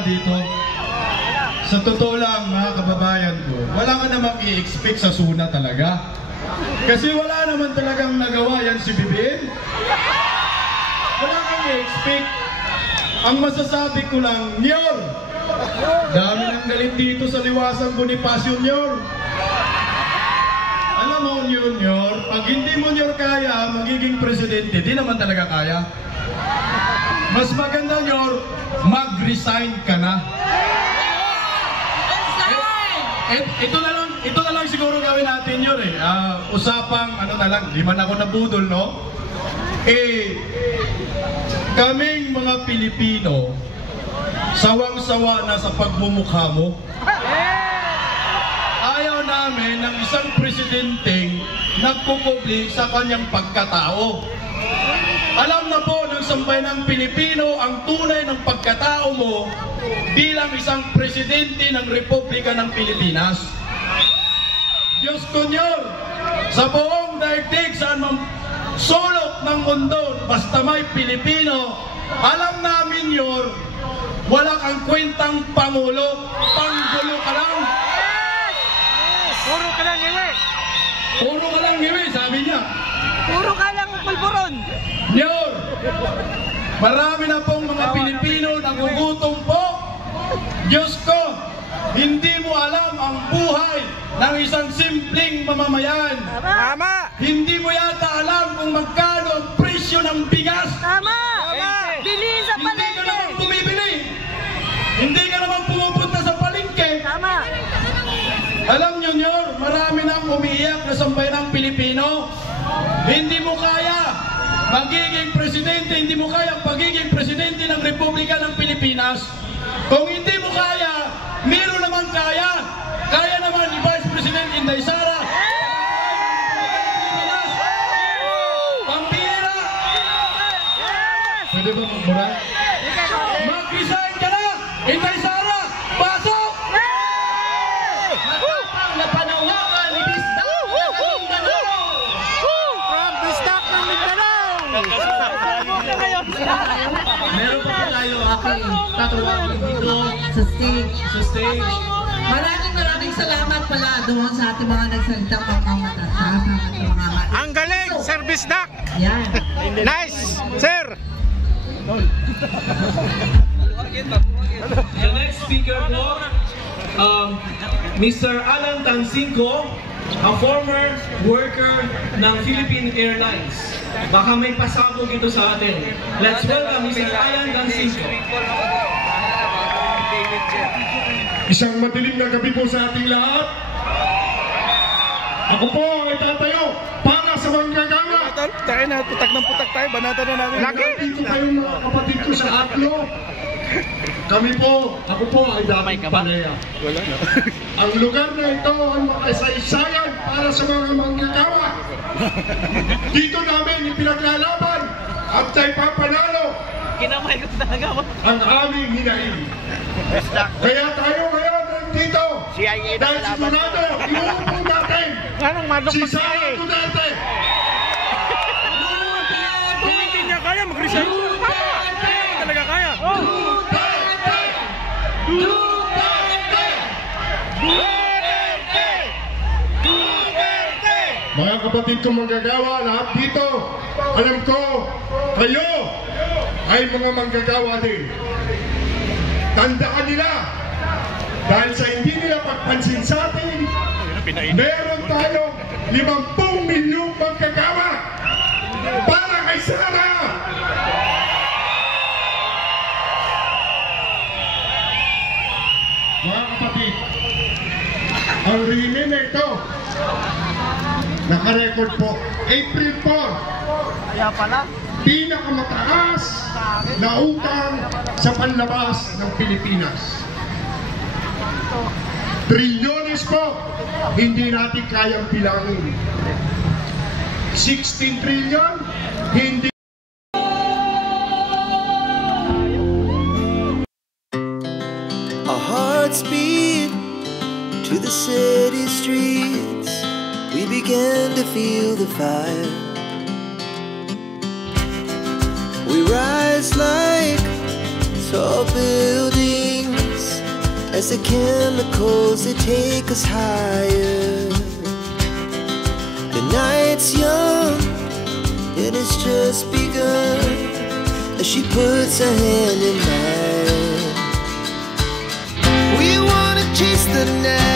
nga dito. Sa totoo lang, mga kababayan ko, wala ka namang i-expect sa SUNA talaga. Kasi wala naman talagang nagawa yan si BBM. Wala kang i-expect. Ang masasabi ko lang, Nyor! Dami nang galit dito sa Liwasang Bonifacio, Nyor. Alam mo, Nyor, pag hindi mo, Nyor, kaya magiging presidente, di naman talaga kaya. Mas maganda, Nyor, mag-resign ka na. Ito na lang siguro gawin natin yun eh. Usapang, ano na lang, di man ako nabudol, no? Kaming mga Pilipino, sawang-sawa na sa pagmumukha mo. Ayaw namin ng isang presidenteng nagkukubli sa kanyang pagkatao. Alam na po ng sambayanang Pilipino ang tunay ng pagkatao mo bilang isang presidente ng Republika ng Pilipinas. Diyos ko, Nyor, sa buong daigdig saan mang sulok ng mundo, basta may Pilipino, alam namin, Nyor, wala kang kwentang pangulo, panggulo ka lang. Puro ka lang iwi. Puro ka lang iwi, sabi niya. Puro ka lang pulburon. Nyor, marami na pong mga Pilipino nagugutom po. Diyos ko, hindi mo alam ang buhay ng isang simpleng mamamayan. Tama. Hindi mo yata alam kung magkano ang presyo ng bigas. Tama. Bili sa Hindi ka palengke. naman bumibili. Hindi ka naman pumupunta sa palengke. Tama. Alam nyo, Nyor, marami nang umiiyak na sambayanang Pilipino. Hindi mo kaya magiging presidente, hindi mo kaya pagiging presidente ng Republika ng Pilipinas. Kung hindi mo kaya, meron naman kaya. Kaya naman ni Vice President Inday Sara. Pambira! Pwede ba magmuray? Mag-resign ka na! Inday Sara! Pasok! Matapang na panawagan ni Bisdak ng Mindanao! From Bisdak ng Mindanao! Meron pa po tayo aking tatawagin dito sa stage. Maraming salamat pala doon sa ating mga nagsalitang mga matatapang at mga Ang galing, Sir Bisdak! yan. Nice, sir! The next speaker po, Mr. Alan Tansingco, a former worker ng Philippine Airlines. Baka may pasabog ito sa atin. Let's welcome Mr. Alan Tansingco. Isang madilim na gabi po sa ating lahat. Ako po ay tatayo para sa manggagawa. Tayo na, putak ng putak tayo, banatan na namin. Lagi! Dito kayong mga kapatid ko sa Atlo. Ako po ay dating Panaya. Wala na. Ang lugar na ito ay makasaysayan para sa mga manggagawa. Dito namin ipinaglalaban at tayo papanalo Kinamay ko talaga mo. ang aming hinaing. Kaya tayo ngayon dito dahil sigurado iuupo natin Anong madok si pa Sara siya eh? Duterte. Kung hindi niya kaya, mag-resign. Hindi talaga kaya. Duterte! Duterte! Duterte! Duterte! Mga kapatid kong manggagawa, lahat dito, alam ko, kayo ay mga manggagawa din. Tandaan nila, dahil sa hindi nila pagpansin sa atin, meron tayong 50 milyong manggagawa para kay Sara! Mga kapatid, ang rehimen na ito, naka-record po, April 4, Kaya pala. pinakamataas na utang sa panlabas ng Pilipinas. Trilyones po, hindi natin kayang bilangin. 16 trillion, hindi. Our hearts beat to the city streets. We began to feel the fire. We rise like tall buildings as the chemicals they take us higher. The night's young, it has just begun, as she puts her hand in mine. We wanna chase the night,